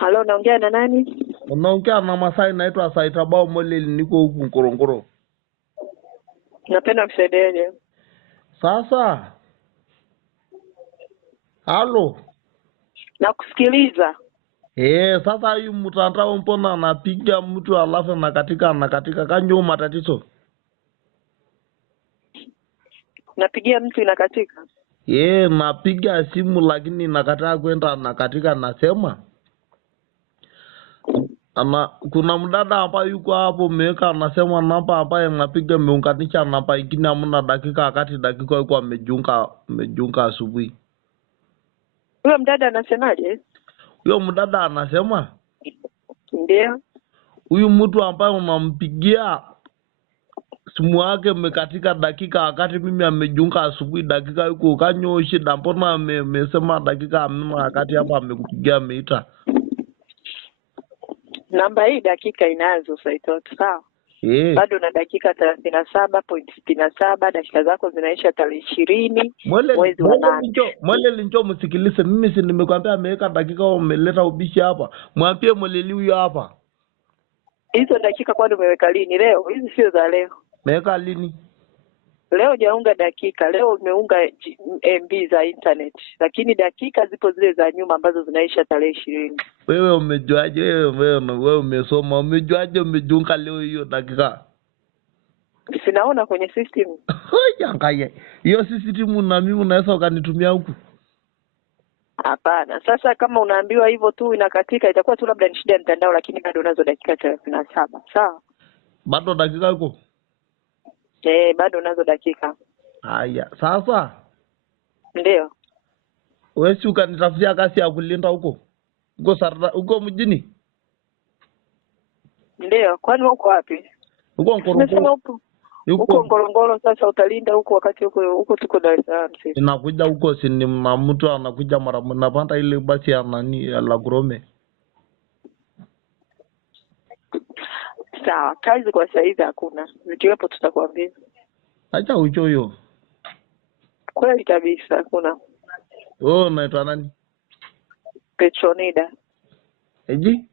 Halo, naongea na nani? Unaongea na Maasai, naitwa Saitabao Moleli, niko huku Ngorongoro. Napenda kusaidiaje? Sasa. Halo. Nakusikiliza. Sasa huyu mtandao mbona anapiga mtu alafu nakatika kanyo matatizo? Napigia mtu inakatika? Napiga simu lakini nakataa kwenda nakatika nasema. Kuna mdada hapa yuko hapo meweka anasema namba ambaye napiga meunganisha namba ingine hamna dakika wakati dakika yuko amejiunga asubuhi. Huyo mdada anasemaje? Huyo mdada anasema Ndio. Huyu mtu ambaye unampigia simu yake mekatika dakika wakati mimi amejiunga asubuhi dakika yuko kanyo shida mbona amesema dakika hamna wakati hapa amekupigia ameita. Namba hii dakika inazo saitoto sawa? Bado na dakika 37.67 dakika zako zinaisha tarehe 20 mwezi wa 8. Mweleli njoo msikilize, mimi si nimekwambia ameweka dakika umeleta ubishi hapa. Mwambie Mweleli huyo hapa. Hizo dakika kwani umeweka lini? Leo? Hizi sio za leo. Meweka lini? Leo hujaunga dakika, leo umeunga MB za internet. Lakini dakika zipo zile za nyuma ambazo zinaisha tarehe 20. Wewe umejuaje? Wewe umesoma, umejuaje umejiunga leo hiyo dakika? Sinaona kwenye system. Yangaye. Hiyo system na mimi unaweza ukanitumia huku. Hapana. Sasa kama unaambiwa hivyo tu inakatika itakuwa tu labda ni shida ya mtandao, lakini bado unazo dakika 37. Sawa? Bado dakika huko? Bado unazo dakika. Haya, sasa. Ndio. Wewe si ukanitafutia kazi ya kulinda huko? Huko mjini? Ndio, kwani uko wapi? Huko Ngorongoro. Huko Ngorongoro sasa utalinda huko wakati huko tuko Dar es Salaam sisi. Inakuja huko si ni mtu anakuja mara napanda ile basi ya nani ya la Grome. Sawa, kazi kwa saizi hakuna. Zikiwepo tutakwambia. Acha uchoyo. Kweli kabisa hakuna. Unaitwa nani? Petronida. Eji?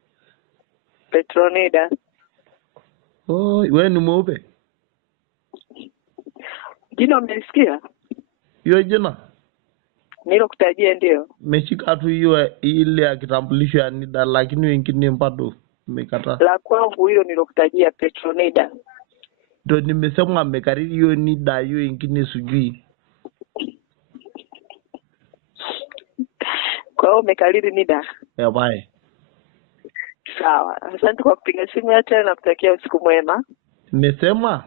Petronida. Wewe ni mweupe? Jina umelisikia? Hiyo jina? Nilokutajia ndio. Meshika tu hiyo ile ya kitambulisho ya NIDA lakini wengine bado umekataa. La kwangu hilo nilokutajia Petronida. Ndio nimesema amekariri hiyo NIDA hiyo wengine sijui. Kwa hiyo umekariri NIDA? Bye. Sawa. Asante kwa kupiga simu ya tena na kutakia usiku mwema. Nimesema?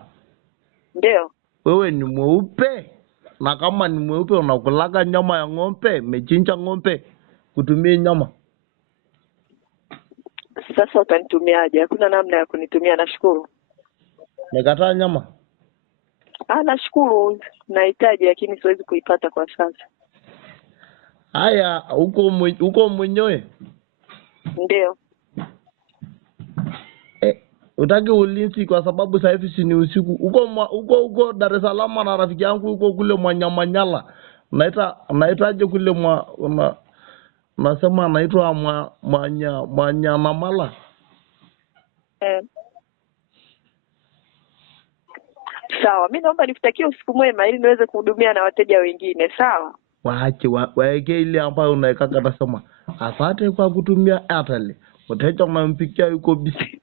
Ndio. Wewe ni mweupe? Na kama ni mweupe unakulaga nyama ya ng'ombe, mechinja ng'ombe kutumia nyama. Sasa utanitumiaje? Hakuna namna ya kunitumia, nashukuru. Nikataa nyama? Nashukuru, nahitaji lakini siwezi kuipata kwa sasa. Haya, huko mwenyewe? Ndio. Utaki ulinzi kwa sababu sasa hivi si ni usiku. Huko Dar es Salaam na rafiki yangu huko kule Mwanyamanyala. Naitaje kule nasema anaitwa Mwanyamala. Sawa, mimi naomba nikutakie usiku mwema ili niweze kuhudumia na wateja wengine, sawa? Waache waeke ile ambayo unaikaga nasema asante kwa kutumia Airtel. Wateja unampikia yuko busy.